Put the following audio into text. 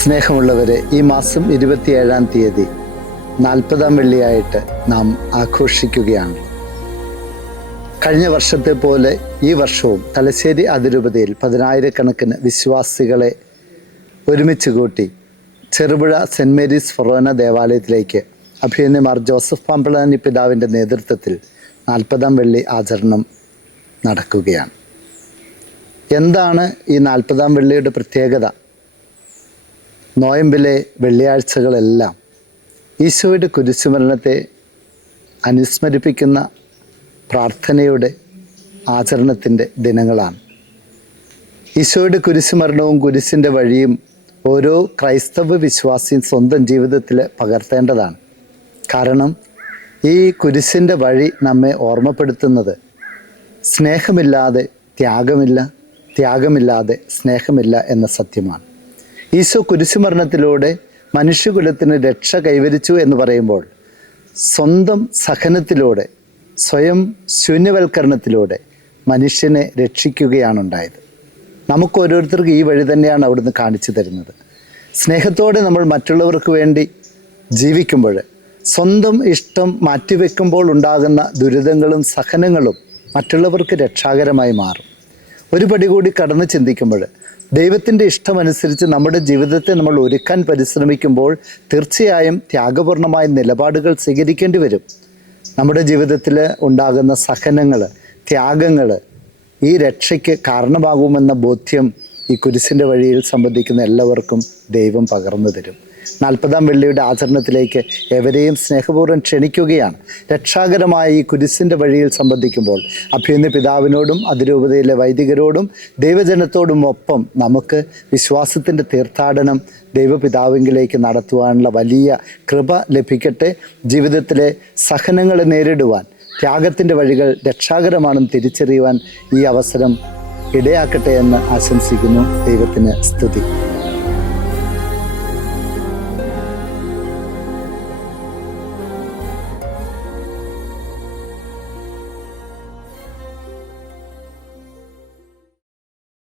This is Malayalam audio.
സ്നേഹമുള്ളവരെ, ഈ മാസം 27-ാം തീയതി 40-ാം വെള്ളിയായിട്ട് നാം ആഘോഷിക്കുകയാണ്. കഴിഞ്ഞ വർഷത്തെ പോലെ ഈ വർഷവും തലശ്ശേരി അതിരൂപതയിൽ 10,000-കണക്കിന് വിശ്വാസികളെ ഒരുമിച്ച് കൂട്ടി ചെറുപുഴ സെൻറ്റ് മേരീസ് ഫൊറോന ദേവാലയത്തിലേക്ക് അഭിനന്ദമാർ ജോസഫ് പാമ്പളാനി പിതാവിൻ്റെ നേതൃത്വത്തിൽ 40-ാം വെള്ളി ആചരണം നടക്കുകയാണ്. എന്താണ് ഈ 40-ാം വെള്ളിയുടെ പ്രത്യേകത? നോയമ്പിലെ വെള്ളിയാഴ്ചകളെല്ലാം ഈശോയുടെ കുരിശുമരണത്തെ അനുസ്മരിപ്പിക്കുന്ന പ്രാർത്ഥനയുടെ ആചരണത്തിൻ്റെ ദിനങ്ങളാണ്. ഈശോയുടെ കുരിശുമരണവും കുരിശിൻ്റെ വഴിയും ഓരോ ക്രൈസ്തവ വിശ്വാസിയും സ്വന്തം ജീവിതത്തിൽ പകർത്തേണ്ടതാണ്. കാരണം ഈ കുരിശിൻ്റെ വഴി നമ്മെ ഓർമ്മപ്പെടുത്തുന്നത് സ്നേഹമില്ലാതെ ത്യാഗമില്ല, ത്യാഗമില്ലാതെ സ്നേഹമില്ല എന്ന സത്യമാണ്. ഈശോ കുരിശുമരണത്തിലൂടെ മനുഷ്യകുലത്തിന് രക്ഷ കൈവരിച്ചു എന്ന് പറയുമ്പോൾ സ്വന്തം സഹനത്തിലൂടെ, സ്വയം ശൂന്യവൽക്കരണത്തിലൂടെ മനുഷ്യനെ രക്ഷിക്കുകയാണുണ്ടായത്. നമുക്ക് ഓരോരുത്തർക്കും ഈ വഴി തന്നെയാണ് അവിടുന്ന് കാണിച്ചു തരുന്നത്. സ്നേഹത്തോടെ നമ്മൾ മറ്റുള്ളവർക്ക് വേണ്ടി ജീവിക്കുമ്പോൾ, സ്വന്തം ഇഷ്ടം മാറ്റിവെക്കുമ്പോൾ ഉണ്ടാകുന്ന ദുരിതങ്ങളും സഹനങ്ങളും മറ്റുള്ളവർക്ക് രക്ഷാകരമായി മാറും. ഒരു പടി കൂടി കടന്ന് ചിന്തിക്കുമ്പോൾ, ദൈവത്തിൻ്റെ ഇഷ്ടമനുസരിച്ച് നമ്മുടെ ജീവിതത്തെ നമ്മൾ ഒരുക്കാൻ പരിശ്രമിക്കുമ്പോൾ തീർച്ചയായും ത്യാഗപൂർണമായ നിലപാടുകൾ സ്വീകരിക്കേണ്ടി വരും. നമ്മുടെ ജീവിതത്തിൽ ഉണ്ടാകുന്ന സഹനങ്ങൾ, ത്യാഗങ്ങൾ ഈ രക്ഷയ്ക്ക് കാരണമാകുമെന്ന ബോധ്യം ഈ കുരിശിൻ്റെ വഴിയിൽ സംബന്ധിക്കുന്ന എല്ലാവർക്കും ദൈവം പകർന്നു തരും. 40-ാം വെള്ളിയുടെ ആചരണത്തിലേക്ക് എവരെയും സ്നേഹപൂർവ്വം ക്ഷണിക്കുകയാണ്. രക്ഷാകരമായ ഈ കുരിശിൻ്റെ വഴിയിൽ സംബന്ധിക്കുമ്പോൾ അഭിനന്ദ പിതാവിനോടും അതിരൂപതയിലെ വൈദികരോടും ദൈവജനത്തോടും ഒപ്പം നമുക്ക് വിശ്വാസത്തിൻ്റെ തീർത്ഥാടനം ദൈവപിതാവിങ്കിലേക്ക് നടത്തുവാനുള്ള വലിയ കൃപ ലഭിക്കട്ടെ. ജീവിതത്തിലെ സഹനങ്ങളെ നേരിടുവാൻ ത്യാഗത്തിൻ്റെ വഴികൾ രക്ഷാകരമാണെന്ന് തിരിച്ചറിയുവാൻ ഈ അവസരം ഇടയാക്കട്ടെ എന്ന് ആശംസിക്കുന്നു. ദൈവത്തിന് സ്തുതി.